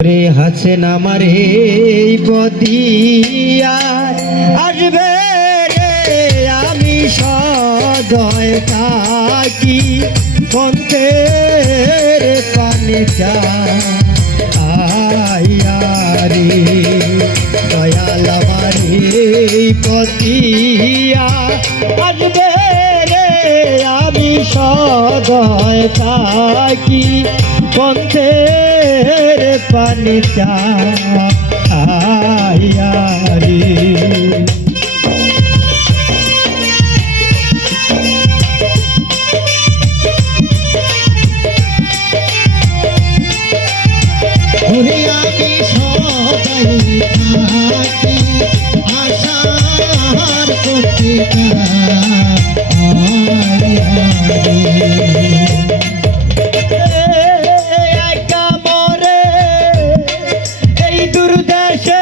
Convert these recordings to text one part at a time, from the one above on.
রে হাসেন আমার এই পতিয়া আসবে রে আমি সদয় থাকি পন্থের পানি আয়ারি দয়াল আমার এই পতিয়া আসবে রে আমি সদয় থাকি পন্থের পানি আয়ারি ওরে আমি সদাই থাকি আশার পত্রিকা এই দুর্দেশে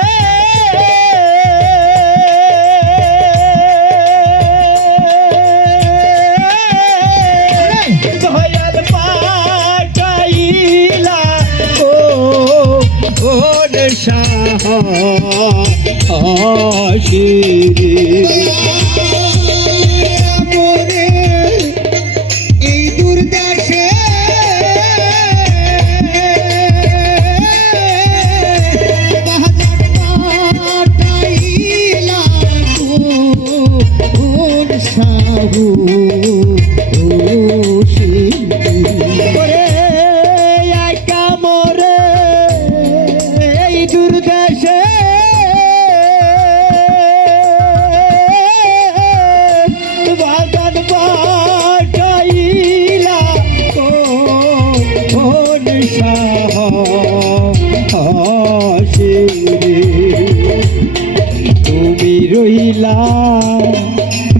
সাহু তুমি রইলা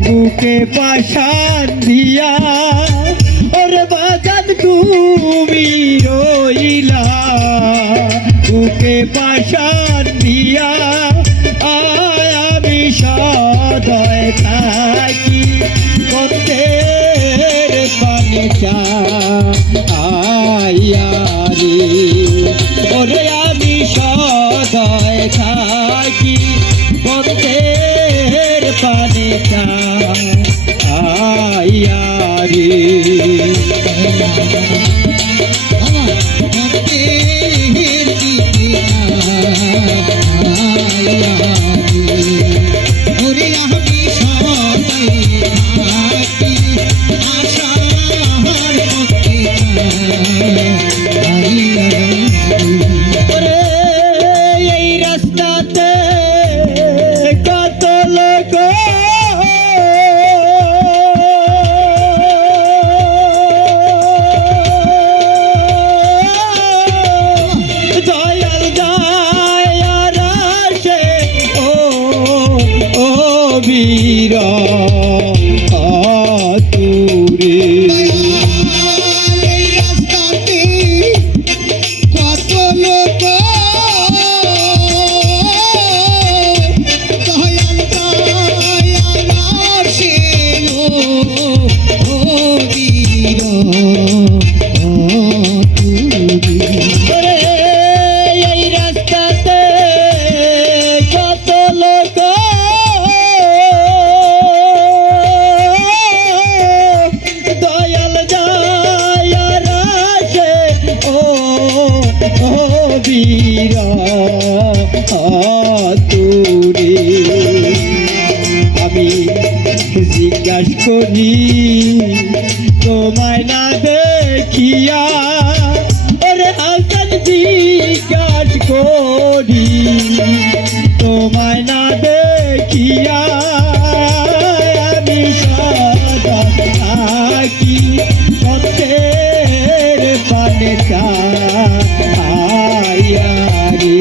বুকে পাশান দিয়া ওরে বাজান তুমি রইলা বুকে পাশান দিয়া আমি সদয় থাকি পথের পানি আয়ারি ওরে আমি সদয় থাকি পথের পানি আয়ারি বীরা তুরে রাস্তাতে কত লোক দয়াল দয়াল সে ও বীরা আমি জিজ্ঞাস করি তোমায় না দেখিয়া ওরে হাসান জিজ্ঞাস করি তোমায় না দেখিয়া আমি সদা থাকি পথের পানে আয়ারি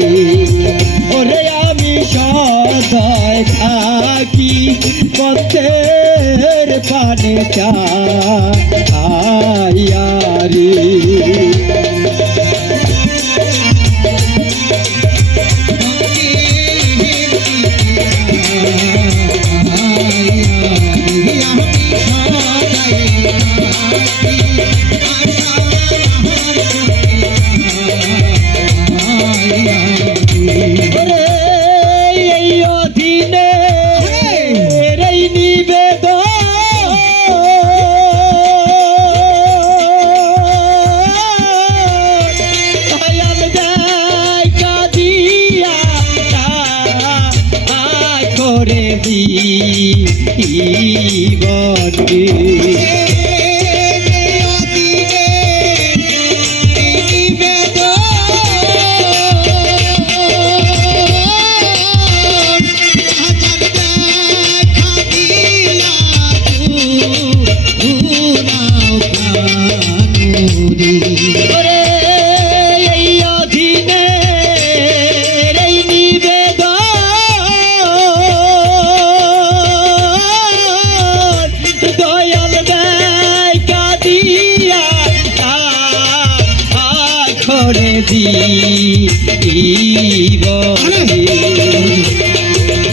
ওরে আমি সদায় থাকি পথের পানে আয়ারি আশা করে জীবনকে ওরে এই অধীনে এই নিবেদন দয়াল দেয় কাঁদিয়া করে জীবনকে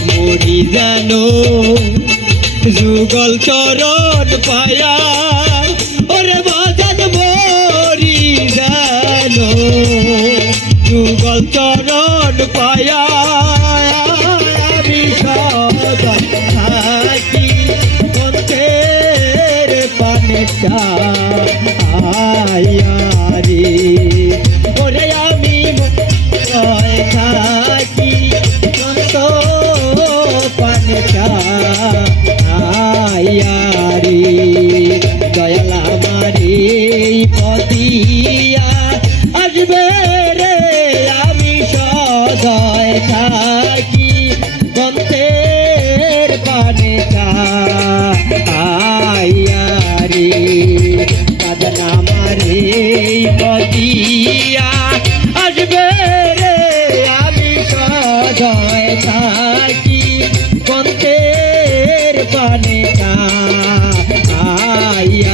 মরি জানো যুগল চরণ পায়া ওরে বাজান মরি জানো যুগল চরণ পায়া আমি সদা থাকি অন্তের পানে চায়ারে ওরে আমি ময় থাকি অন্ত পানে চায়ারে দয়াল আমারে পদিয়া আসবে রে আমি সদয় থাকি বন্তের পানে চায়ারে কাদন আমারে পদিয়া আসবে রে আমি সদয় থাকি বন্তের পানে চায়া